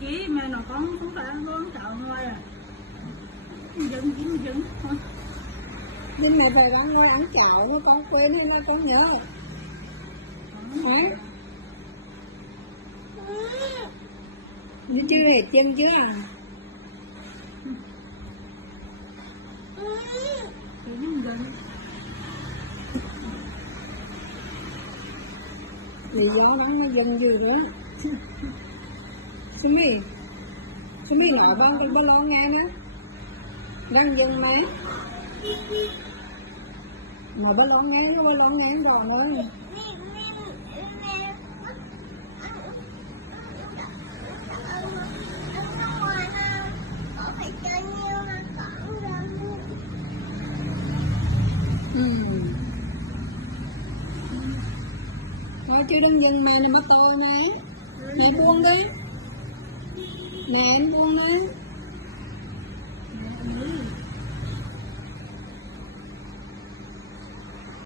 chí mà nó con không phải con sợ ngoài à dừng thôi. Nhưng mày phải đang ngồi ăn cháo nó con quên hay là con nhớ hả? Như chưa hết chân chưa? Lý do nắng nó dần dữ nữa. Sumi nhỏ con cái bó lo nghe nữa. Đang dần mấy. Mà bó lo nghe nó bó lo nghe rồi nữa. Thôi chứ đừng dừng mày này mà to này. Mày buông đi. Nè em buông đi.